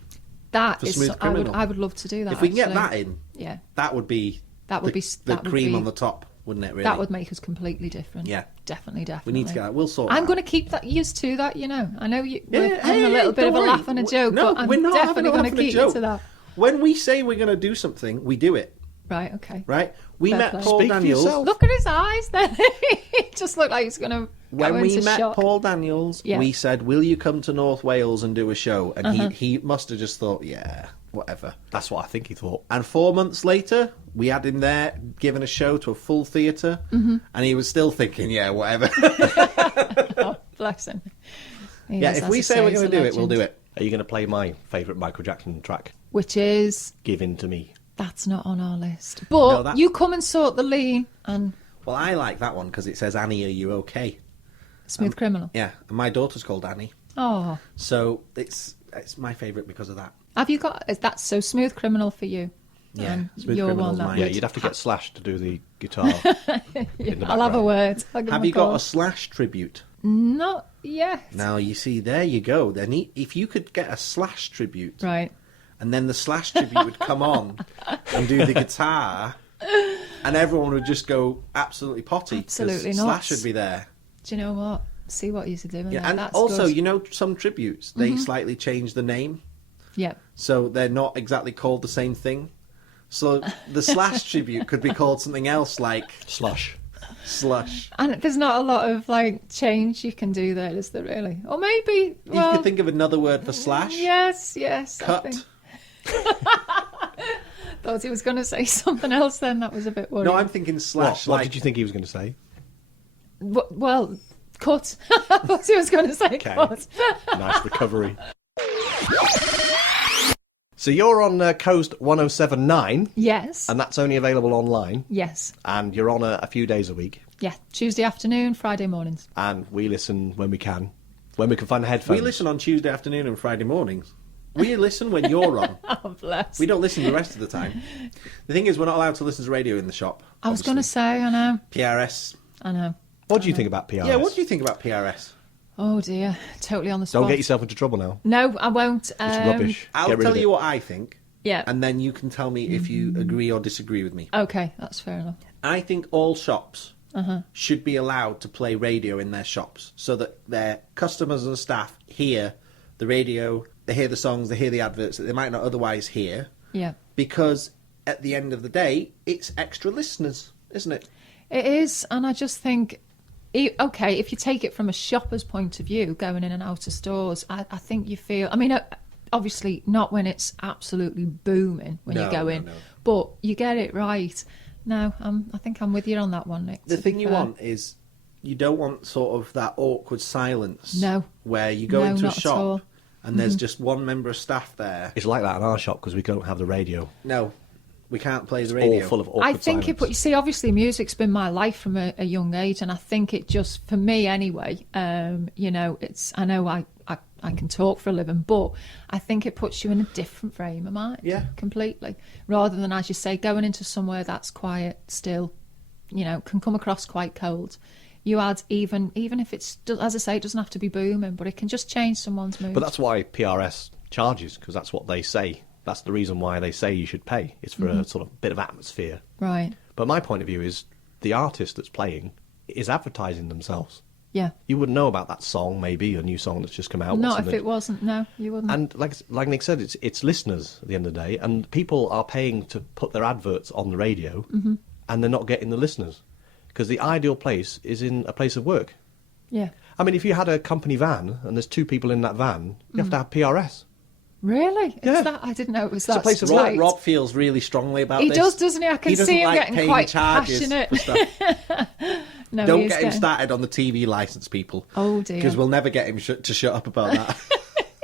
That for is. Smooth Criminal. I would love to do that. If we can get actually. that in, yeah, that would be the cream on the top, wouldn't it? Really, that would make us completely different. Yeah, definitely. We need to get that. We'll sort. I'm going to keep that used to that. You know, I know we're having hey, a little bit of a don't laugh and a joke, No, but I'm we're not definitely going to keep you to that. When we say we're going to do something, we do it. Right. Okay. Right. We Fair met play. Paul Speak for Daniels. yourself. Look at his eyes. Then he just looked like he's going to. When we met shock. Paul Daniels, Yeah. we said, "Will you come to North Wales and do a show?" And he must have just thought, "Yeah, whatever." That's what I think he thought. And 4 months later, we had him there giving a show to a full theatre, and he was still thinking, "Yeah, whatever." Oh, bless him. Yeah, if we say we're going to do it, we'll do it. Are you going to play my favourite Michael Jackson track, Which is. Give In To Me? That's not on our list. But No, you come and sort the lean and Well, I like that one because it says, "Annie, are you okay?" Smooth Criminal. Yeah, and my daughter's called Annie, Oh. so it's my favourite because of that. Have you got... That's so Smooth Criminal for you. Yeah, And Smooth your Criminal's one. mine. Yeah, you'd have to get Slash to do the guitar. in the I'll have a background. word. I'll give Have him you got call. a Slash tribute? Not yet. Now, you see, there you go. Then if you could get a Slash tribute, Right. and then the Slash tribute would come on and do the guitar, and everyone would just go absolutely potty. Absolutely 'cause not. Slash would be there. Do you know what? See what you're doing. Yeah, there. and That's also, good. you know, some tributes, they slightly change the name, Yeah. so they're not exactly called the same thing. So the Slash tribute could be called something else like Slush. Slush. And there's not a lot of like change you can do there, is there really? Or maybe You well, could think of another word for Slash. yes. I Cut. think. Thought he was going to say something else. Then that was a bit worrying. No, I'm thinking Slash. What like, did you think he was going to say? Well, cut. I thought he was going to say Okay. cut. Nice recovery. So you're on Coast 107.9, Yes. and that's only available online, Yes. and you're on a few days a week, Yeah. Tuesday afternoon, Friday mornings. and we listen when we can find the headphones. We listen on Tuesday afternoon and Friday mornings. We listen when you're on. Oh, bless. We don't listen the rest of the time. The thing is, we're not allowed to listen to radio in the shop. I was going to obviously. say, I know. PRS. I know. What do you think about PRS? Yeah, what do you think about PRS? Oh, dear. Totally on the spot. Don't get yourself into trouble now. No, I won't. It's rubbish. I'll Get rid tell of you it. what I think, Yeah. and then you can tell me if you agree or disagree with me. Okay, that's fair enough. I think all shops should be allowed to play radio in their shops so that their customers and staff hear the radio, they hear the songs, they hear the adverts that they might not otherwise hear. Yeah. Because at the end of the day, it's extra listeners, isn't it? It is, and I just think, okay, if you take it from a shopper's point of view, going in and out of stores, I think you feel, I mean, obviously not when it's absolutely booming when you go in, no. but you get it right. No, I think I'm with you on that one, Nick. The to thing be you fair. want is you don't want sort of that awkward silence. No. Where you go No, into a not at all. shop and there's just one member of staff there. It's like that in our shop because we don't have the radio. No, we can't play the All radio. full of awkward I think silence. you see, obviously music's been my life from a young age, and I think it just, for me anyway, you know, I know I can talk for a living, but I think it puts you in a different frame of mind. Yeah. Completely. Rather than, as you say, going into somewhere that's quiet still, you know, can come across quite cold. You add, even if it's, as I say, it doesn't have to be booming, but it can just change someone's mood. But that's why PRS charges, because that's what they say. That's the reason why they say you should pay. It's for a sort of bit of atmosphere. Right. But my point of view is the artist that's playing is advertising themselves. Yeah. You wouldn't know about that song, maybe, a new song that's just come out. Not if something. it wasn't. No, you wouldn't. And like Nick said, it's listeners at the end of the day, and people are paying to put their adverts on the radio, and they're not getting the listeners. Because the ideal place is in a place of work. Yeah. I mean, if you had a company van and there's two people in that van, you have to have PRS. Really? Yeah. It's that? I didn't know it was that place of straight. Rob feels really strongly about He this. does, doesn't he? I can He doesn't see him like getting paying quite charges passionate. for stuff. No, Don't he is get him getting- started on the TV licence, people. Oh, dear. Because we'll never get him to shut up about that.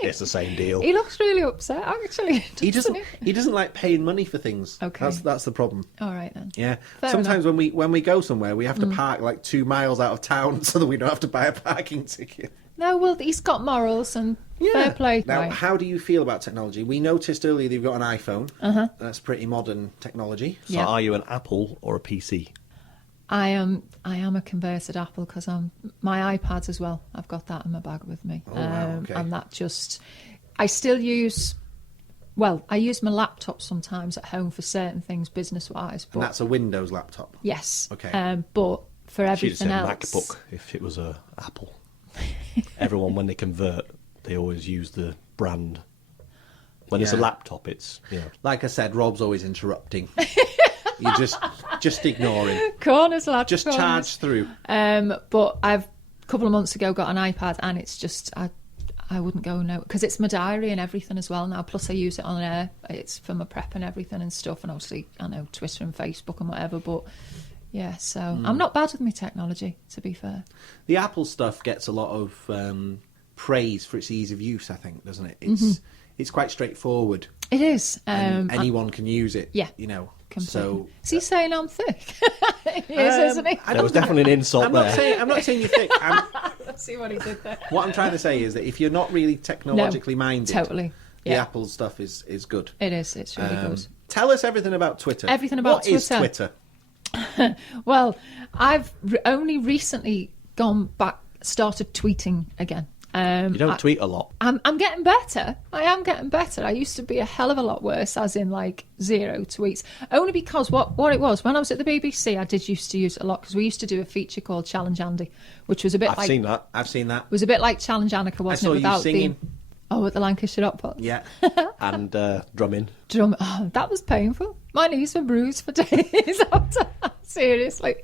It's the same deal. He looks really upset, actually. he doesn't doesn't. He doesn't like paying money for things. Okay. That's the problem. All right, then. Yeah. Fair Sometimes when we go somewhere, we have to park like 2 miles out of town so that we don't have to buy a parking ticket. No, well, he's got morals and fair play. Now, Right. how do you feel about technology? We noticed earlier that you've got an iPhone. That's pretty modern technology. So Yeah. are you an Apple or a PC? I am a converted Apple because my iPads as well. I've got that in my bag with me. Oh, wow, okay. And that just, I still use, well, I use my laptop sometimes at home for certain things business-wise. But And that's a Windows laptop. yes. Okay. But for She'd have everything said else, MacBook if it was a Apple. Everyone, when they convert, they always use the brand. When it's a Yeah. laptop, it's, you know. Like I said, Rob's always interrupting. You just ignore him. corners, lads. Just corners. charge through. But I've a couple of months ago got an iPad, and it's just I wouldn't go no, because it's my diary and everything as well now. Plus I use it on air. It's for my prep and everything and stuff. And obviously I know Twitter and Facebook and whatever. But yeah, so I'm not bad with my technology, to be fair. The Apple stuff gets a lot of praise for its ease of use, I think, doesn't it? It's quite straightforward. It is. And anyone can use it. Yeah. You know. Completely. So Is he saying I'm thick? He is, isn't he? I There was definitely an insult I'm there. not saying you're thick. Let's see what he did there. What I'm trying to say is that if you're not really technologically minded, Totally. the Yeah. Apple stuff is good. It is. It's really good. Tell us everything about Twitter. Everything about What is Twitter. Twitter? Well, I've only recently started tweeting again. You don't tweet a lot. I'm getting better. I am getting better. I used to be a hell of a lot worse, as in like 0 tweets. Only because what it was, when I was at the BBC, I did used to use it a lot because we used to do a feature called Challenge Andy, which was a bit I've seen that. I've seen that. was a bit like Challenge Annika, wasn't saw it? you Without singing. at the Lancashire Hot Yeah. And drumming. drum. Oh, that was painful. My knees were bruised for days after that, seriously.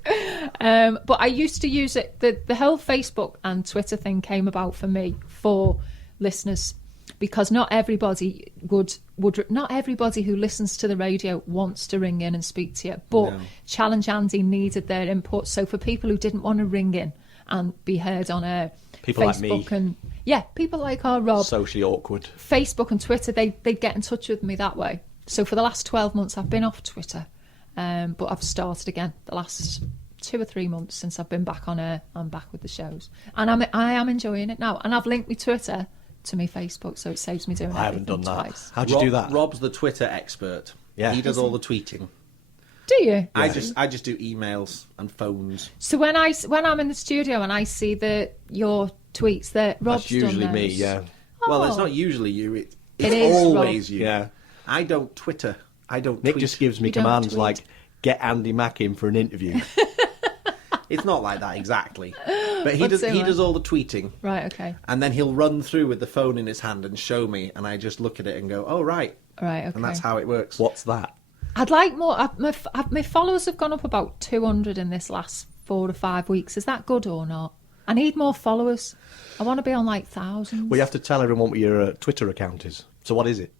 But I used to use it. The whole Facebook and Twitter thing came about for me, for listeners, because not everybody not everybody who listens to the radio wants to ring in and speak to you. But No. Challenge Andy needed their input. So for people who didn't want to ring in and be heard on People like Facebook me. and people like our Rob, Socially awkward. Facebook and Twitter, they'd get in touch with me that way. So for the last 12 months, I've been off Twitter, but I've started again the last 2 or 3 months since I've been back on air. I'm back with the shows, and I am enjoying it now. And I've linked my Twitter to my Facebook, so it saves me doing I haven't everything done that. twice. How'd you do that? Rob's the Twitter expert. Yeah. He does all the tweeting. Do you? I just do emails and phones. So when I'm in the studio and I see your tweets, that Rob's That's usually done me, those. yeah. Well, Oh. it's not usually you. It's is, always Rob. you. Yeah. I don't Twitter. I don't Nick tweet. just gives me You don't commands tweet. like, get Andy Mack in for an interview. It's not like that exactly. But he What's does. it He like? does all the tweeting, Right. Okay. and then he'll run through with the phone in his hand and show me, and I just look at it and go, "Oh right," Right. Okay. and that's how it works. What's that? I'd like more. My followers have gone up about 200 in this last 4 to 5 weeks. Is that good or not? I need more followers. I want to be on like thousands. Well, you have to tell everyone what your Twitter account is. So what is it?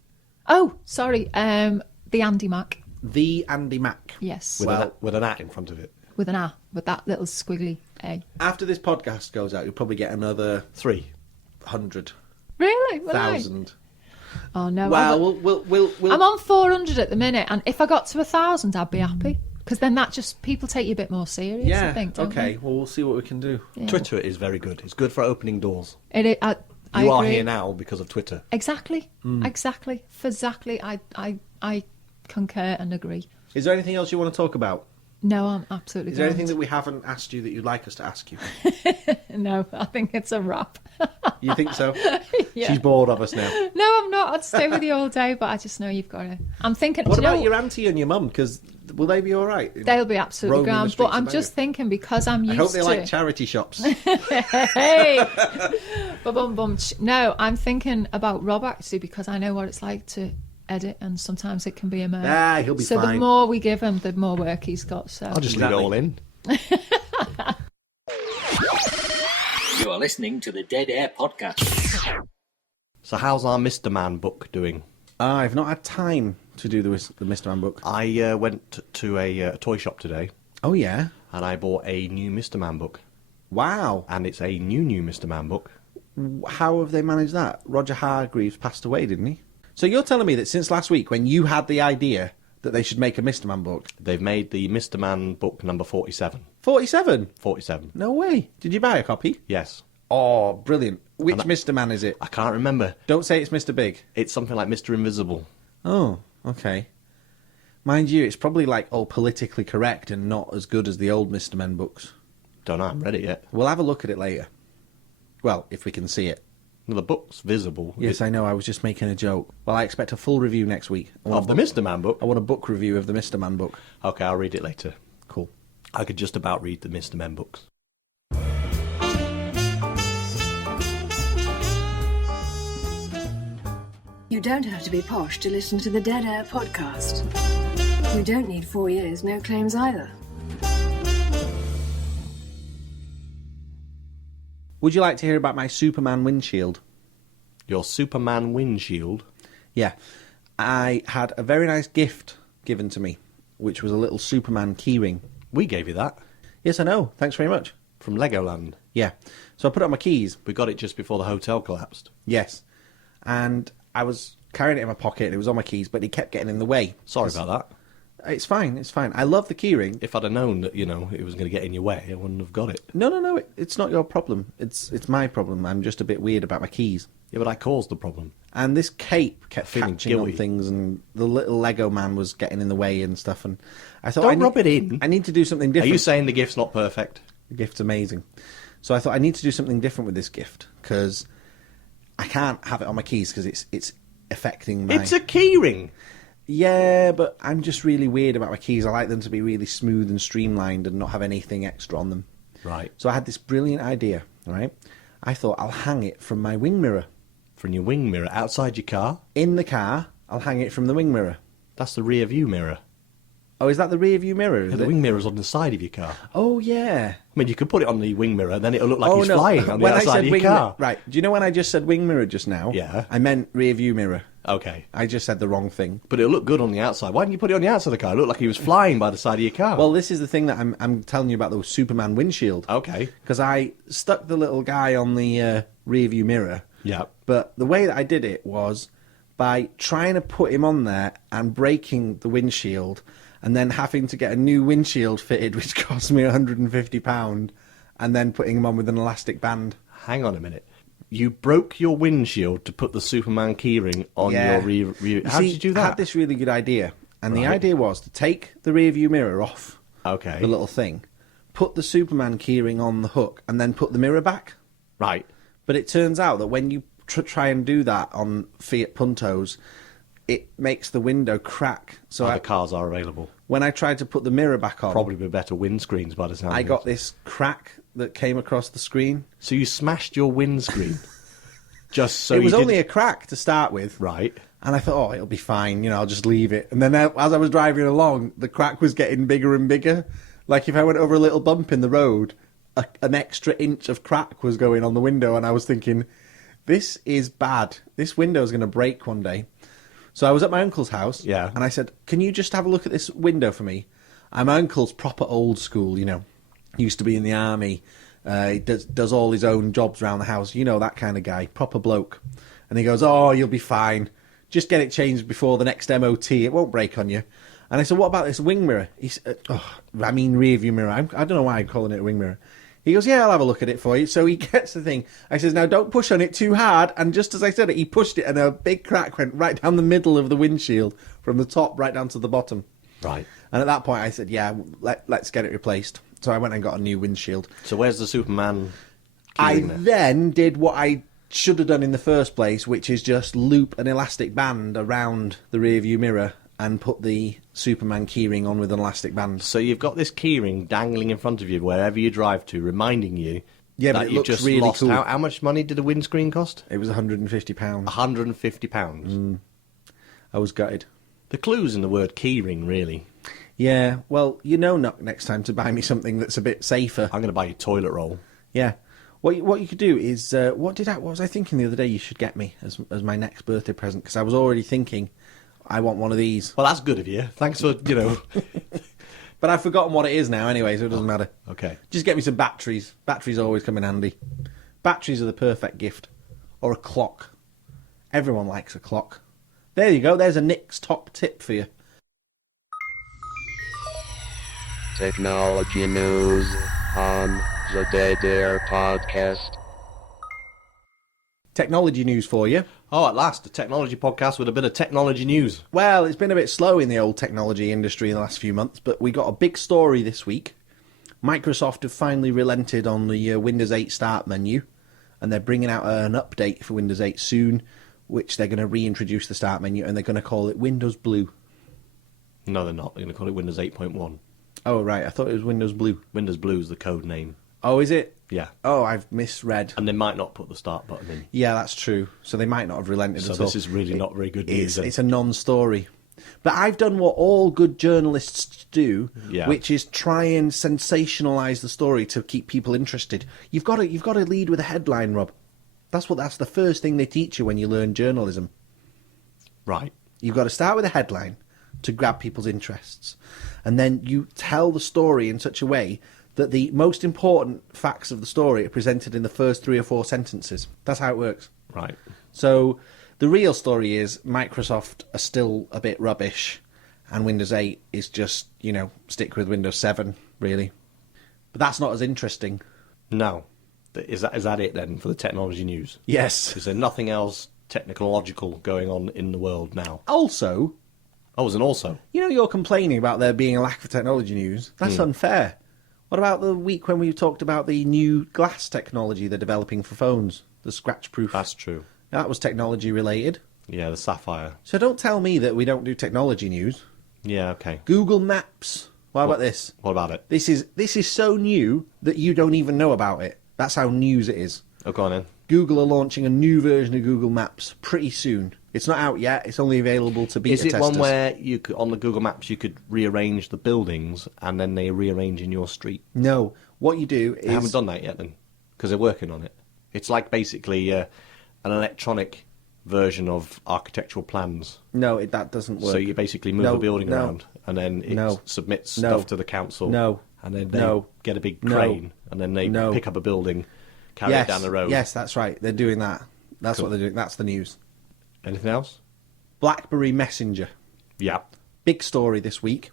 Oh, sorry. The Andy Mac. The Andy Mack. Yes. With an at in front of it. With an A, with that little squiggly A. After this podcast goes out, you'll probably get another 300,000. Really? Will I? Oh no. Well, we'll I'm on 400 at the minute, and if I got to 1,000, I'd be happy. Because then that just people take you a bit more serious. yeah. I think. Don't Okay. they? Well, we'll see what we can do. Yeah. Twitter is very good. It's good for opening doors. I You are agree. here now because of Twitter. Exactly. Mm. Exactly. Exactly. I concur and agree. Is there anything else you want to talk about? No, I'm absolutely. Is there anything that don't. we haven't asked you that you'd like us to ask you? No, I think it's a wrap. You think so? Yeah. She's bored of us now. No, I'm not. I'd stay with you all day, but I just know you've got to. I'm thinking. What do you know about your auntie and your mum? Because will they be all right? They'll be absolutely Roaming the grand. streets But I'm of just Bangor? thinking because I'm used I hope they to. like charity shops. Hey, Ba-bum-bum. No, I'm thinking about Rob actually because I know what it's like to edit, and sometimes it can be a mess. Ah, he'll be so fine. the more we give him, the more work he's got. So I'll just Exactly. leave it all in. You are listening to the Dead Air Podcast. So how's our Mr. Man book doing? I've not had time to do the Mr. Man book. I went to a toy shop today Oh, yeah? and I bought a new Mr. Man book. Wow. And it's a new Mr. Man book. How have they managed that? Roger Hargreaves passed away, didn't he? So you're telling me that since last week, when you had the idea that they should make a Mr. Man book, They've made the Mr. Man book number 47. 47? 47. No way. Did you buy a copy? Yes. Oh, brilliant. Which And I- Mr. Man is it? I can't remember. Don't say it's Mr. Big. It's something like Mr. Invisible. Oh, okay. Mind you, it's probably like all politically correct and not as good as the old Mr. Men books. Don't know, I haven't read it yet. We'll have a look at it later. Well, if we can see it. No, the book's visible. Yes, I know, I was just making a joke. Well, I expect a full review next week. I want Of the a book- Mr. Man book? I want a book review of the Mr. Man book. Okay, I'll read it later. Cool. I could just about read the Mr. Men books. You don't have to be posh to listen to the Dead Air podcast. You don't need 4 years, no claims either. Would you like to hear about my Superman windshield? Your Superman windshield. Yeah. I had a very nice gift given to me, which was a little Superman keyring. We gave you that Yes, I know. Thanks very much. from Legoland. Yeah. So I put it on my keys. We got it just before the hotel collapsed. Yes. And I was carrying it in my pocket. It was on my keys, but it kept getting in the way. Sorry about that. It's fine. It's fine. I love the keyring. If I'd have known that, it was going to get in your way, I wouldn't have got it. No. It's not your problem. It's my problem. I'm just a bit weird about my keys. Yeah, but I caused the problem. And this cape kept Feeling catching on guilty. things, and the little Lego man was getting in the way and stuff. And I thought, Don't rub it in. I need to do something Are different. you saying the gift's not perfect? The gift's amazing. So I thought I need to do something different with this gift because I can't have it on my keys because it's affecting my... It's a keyring. Yeah, but I'm just really weird about my keys. I like them to be really smooth and streamlined and not have anything extra on them. Right. So I had this brilliant idea, right? I thought I'll hang it from my wing mirror. From your wing mirror outside your car? In the car, I'll hang it from the wing mirror. That's the rear view mirror. Oh, is that the rear view mirror? Yeah, the wing mirror's on the side of your car. Oh, yeah. I mean, you could put it on the wing mirror, then it'll look like he's flying on the outside of your car. Right. Do you know when I just said wing mirror just now? Yeah. I meant rear view mirror. Okay. I just said the wrong thing. But it'll look good on the outside. Why didn't you put it on the outside of the car? It looked like he was flying by the side of your car. Well, this is the thing that I'm telling you about the Superman windshield. Okay. Because I stuck the little guy on the rear view mirror. Yeah. But the way that I did it was by trying to put him on there and breaking the windshield and then having to get a new windshield fitted, which cost me £150, and then putting him on with an elastic band. Hang on a minute. You broke your windshield to put the Superman keyring on your rear view. How did you do that? I had this really good idea. And the idea was to take the rear view mirror off Okay. the little thing, put the Superman keyring on the hook, and then put the mirror back. Right. But it turns out that when you try and do that on Fiat Puntos, it makes the window crack. So Other cars are available. when I tried to put the mirror back on, Probably be better windscreens by the sound I of got it. this crack that came across the screen. So you smashed your windscreen? Just so it was you only did... a crack to start with. Right. And I thought, oh, it'll be fine, you know, I'll just leave it. And then as I was driving along, the crack was getting bigger and bigger. Like if I went over a little bump in the road, an extra inch of crack was going on the window. And I was thinking, this is bad. This window's going to break one day. So I was at my uncle's house. Yeah. And I said, can you just have a look at this window for me? And my uncle's proper old school, you know. He used to be in the army. He does all his own jobs around the house. You know, that kind of guy. Proper bloke. And he goes, oh, you'll be fine. Just get it changed before the next MOT. It won't break on you. And I said, what about this wing mirror? He said, rear view mirror. I don't know why I'm calling it a wing mirror. He goes, yeah, I'll have a look at it for you. So he gets the thing. I says, now don't push on it too hard. And just as I said it, he pushed it and a big crack went right down the middle of the windshield from the top right down to the bottom. Right. And at that point I said, yeah, let's get it replaced. So I went and got a new windshield. So where's the Superman I keyring there? then did what I should have done in the first place, which is just loop an elastic band around the rear view mirror and put the Superman keyring on with an elastic band. So you've got this keyring dangling in front of you wherever you drive to, reminding you Yeah, but that it you've looks just really lost. cool. How much money did a windscreen cost? It was £150. £150. I was gutted. The clue's in the word keyring, really. Yeah, well, you know, next time to buy me something that's a bit safer. I'm going to buy you toilet roll. Yeah. What you could do is, what was I thinking the other day you should get me as my next birthday present? Because I was already thinking, I want one of these. Well, that's good of you. Thanks for, But I've forgotten what it is now anyway, so it doesn't matter. Okay. Just get me some batteries. Batteries always come in handy. Batteries are the perfect gift. Or a clock. Everyone likes a clock. There you go, there's a Nick's top tip for you. Technology news on the Dead Air Podcast. Technology news for you. Oh, at last, a technology podcast with a bit of technology news. Well, it's been a bit slow in the old technology industry in the last few months, but we got a big story this week. Microsoft have finally relented on the Windows 8 Start menu, and they're bringing out an update for Windows 8 soon, which they're going to reintroduce the Start menu, and they're going to call it Windows Blue. No, they're not. They're going to call it Windows 8.1. Oh, right. I thought it was Windows Blue. Windows Blue is the code name. Oh, is it? Yeah. Oh, I've misread. And they might not put the start button in. Yeah, that's true. So they might not have relented So at all. this is really not very good news. It's a non-story. But I've done what all good journalists do, Yeah. which is try and sensationalise the story to keep people interested. You've got to lead with a headline, Rob. That's the first thing they teach you when you learn journalism. Right. You've got to start with a headline to grab people's interests. And then you tell the story in such a way that the most important facts of the story are presented in the first 3 or 4 sentences. That's how it works. Right. So the real story is Microsoft are still a bit rubbish and Windows 8 is just, stick with Windows 7, really. But that's not as interesting. No. Is that it then for the technology news? Yes. Is there nothing else technological going on in the world now? Also... Oh, as an also? You're complaining about there being a lack of technology news. That's unfair. What about the week when we talked about the new glass technology they're developing for phones? The scratch-proof. That's true. That was technology related. Yeah, the Sapphire. So don't tell me that we don't do technology news. Yeah, okay. Google Maps. What about this? What about it? This is so new that you don't even know about it. That's how news it is. Oh, go on then. Google are launching a new version of Google Maps pretty soon. It's not out yet. It's only available to beta Is it testers. one where you could, on the Google Maps you could rearrange the buildings and then they rearrange in your street? No. What you do is... They haven't done that yet then, because they're working on it. It's like basically an electronic version of architectural plans. No, that doesn't work. So you basically move the building around and then it submits stuff to the council. No. And then they get a big crane and then they pick up a building, carry it down the road. Yes, that's right. They're doing that. That's what they're doing. That's the news. Anything else? BlackBerry Messenger. Yeah. Big story this week.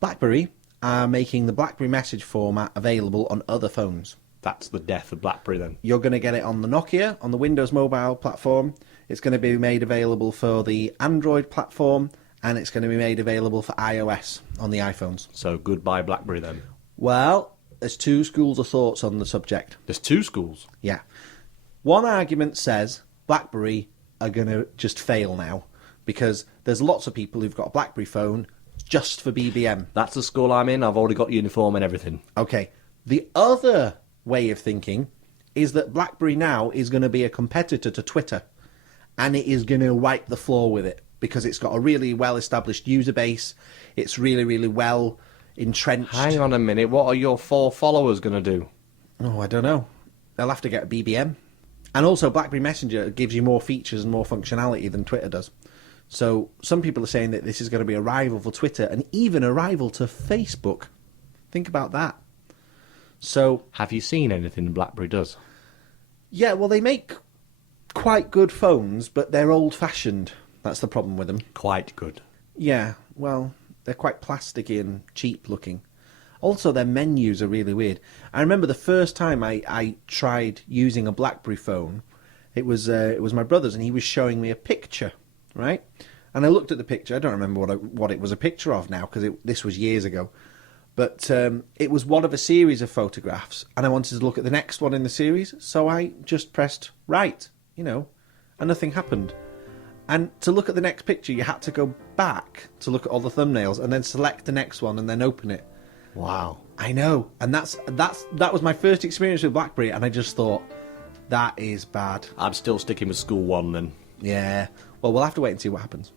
BlackBerry are making the BlackBerry message format available on other phones. That's the death of BlackBerry then. You're going to get it on the Nokia, on the Windows Mobile platform. It's going to be made available for the Android platform, and it's going to be made available for iOS on the iPhones. So goodbye BlackBerry then. Well, there's two schools of thoughts on the subject. There's two schools? Yeah. One argument says BlackBerry are going to just fail now because there's lots of people who've got a BlackBerry phone just for BBM. That's the school I'm in. I've already got uniform and everything. Okay. The other way of thinking is that BlackBerry now is going to be a competitor to Twitter, and it is going to wipe the floor with it because it's got a really well-established user base. It's really, really well entrenched. Hang on a minute. What are your 4 followers going to do? Oh, I don't know. They'll have to get a BBM. And also, BlackBerry Messenger gives you more features and more functionality than Twitter does. So some people are saying that this is going to be a rival for Twitter and even a rival to Facebook. Think about that. So, have you seen anything BlackBerry does? Yeah, well, they make quite good phones, but they're old-fashioned. That's the problem with them. Quite good. Yeah, well, they're quite plasticky and cheap-looking. Also, their menus are really weird. I remember the first time I tried using a BlackBerry phone, it was my brother's, and he was showing me a picture, right? And I looked at the picture. I don't remember what it was a picture of now, because this was years ago. But it was one of a series of photographs, and I wanted to look at the next one in the series, so I just pressed right, and nothing happened. And to look at the next picture, you had to go back to look at all the thumbnails, and then select the next one, and then open it. Wow. I know, and that was my first experience with BlackBerry, and I just thought, that is bad. I'm still sticking with school one then. Yeah. Well, we'll have to wait and see what happens.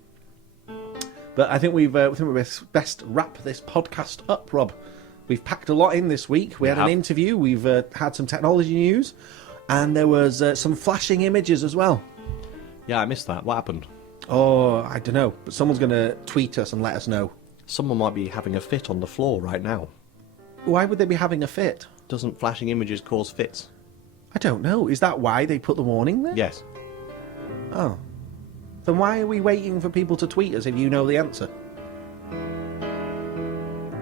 But I think we best wrap this podcast up, Rob. We've packed a lot in this week. We had an interview, we've had some technology news, and there was some flashing images as well. Yeah, I missed that. What happened? Oh, I don't know, but someone's going to tweet us and let us know. Someone might be having a fit on the floor right now. Why would they be having a fit? Doesn't flashing images cause fits? I don't know. Is that why they put the warning there? Yes. Oh. Then why are we waiting for people to tweet us if you know the answer?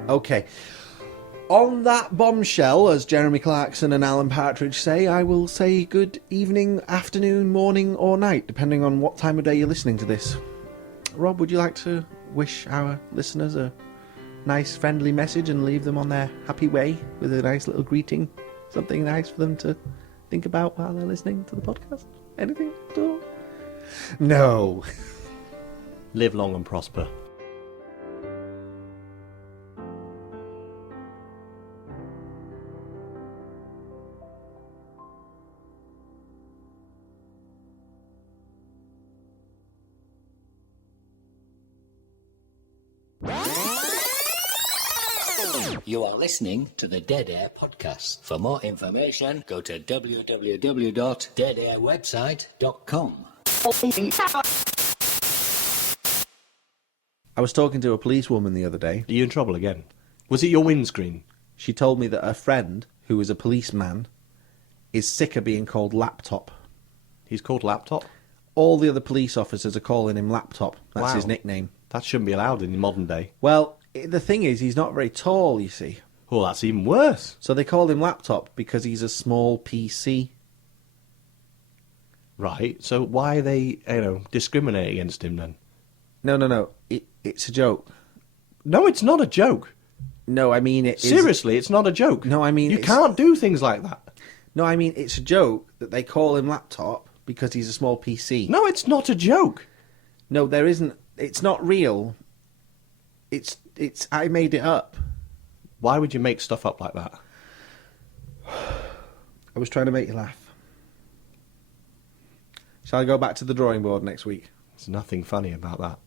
Okay. On that bombshell, as Jeremy Clarkson and Alan Partridge say, I will say good evening, afternoon, morning or night, depending on what time of day you're listening to this. Rob, would you like to wish our listeners a nice, friendly message and leave them on their happy way with a nice little greeting? Something nice for them to think about while they're listening to the podcast? Anything at all? No. Live long and prosper. You are listening to the Dead Air Podcast. For more information, go to www.deadairwebsite.com. I was talking to a policewoman the other day. Are you in trouble again? Was it your windscreen? She told me that her friend, who is a policeman, is sick of being called Laptop. He's called Laptop? All the other police officers are calling him Laptop. That's his nickname. That shouldn't be allowed in the modern day. Well, the thing is, he's not very tall, you see. Oh, that's even worse. So they called him Laptop because he's a small PC. Right, so why are they, discriminating against him then? No. It's a joke. No, it's not a joke. No, I mean it is... Seriously, it's not a joke. No, I mean... You can't do things like that. No, I mean, it's a joke that they call him Laptop because he's a small PC. No, it's not a joke. No, there isn't. It's not real. It's. I made it up. Why would you make stuff up like that? I was trying to make you laugh. Shall I go back to the drawing board next week? There's nothing funny about that.